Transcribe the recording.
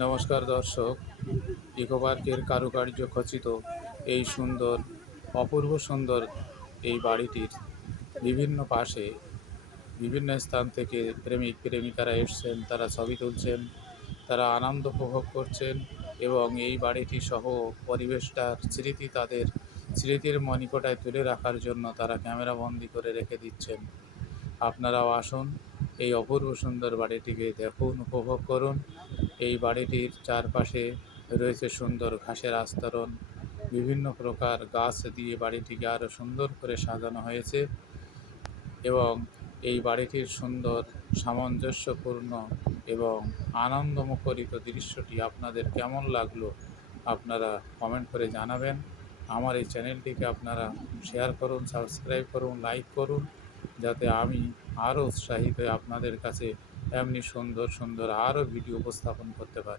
নমস্কার দর্শক, ইকো পার্কের কারুকার্য খচিত এই সুন্দর, অপূর্ব সুন্দর এই বাড়িটির বিভিন্ন পাশে বিভিন্ন স্থান থেকে প্রেমিক প্রেমিকারা এসছেন, তারা ছবি তুলছেন, তারা আনন্দ উপভোগ করছেন এবং এই বাড়িটি সহ পরিবেশটার স্মৃতি তাদের স্মৃতির মণিকোঠায় তুলে রাখার জন্য তারা ক্যামেরাবন্দি করে রেখে দিচ্ছেন। আপনারাও আসুন, এই অপূর্ব সুন্দর বাড়িটিকে দেখুন, উপভোগ করুন। এই বাড়িটির চারপাশে রয়েছে সুন্দর ঘাসের আস্তরণ, বিভিন্ন প্রকার গাছ দিয়ে বাড়িটিকে আরও সুন্দর করে সাজানো হয়েছে এবং এই বাড়িটির সুন্দর, সামঞ্জস্যপূর্ণ এবং আনন্দমুখরিত দৃশ্যটি আপনাদের কেমন লাগলো আপনারা কমেন্ট করে জানাবেন। আমার এই চ্যানেলটিকে আপনারা শেয়ার করুন, সাবস্ক্রাইব করুন, লাইক করুন, যাতে আমি আরও উৎসাহিত হয়ে আপনাদের কাছে এমনি সুন্দর সুন্দর আরও ভিডিও উপস্থাপন করতে পারি।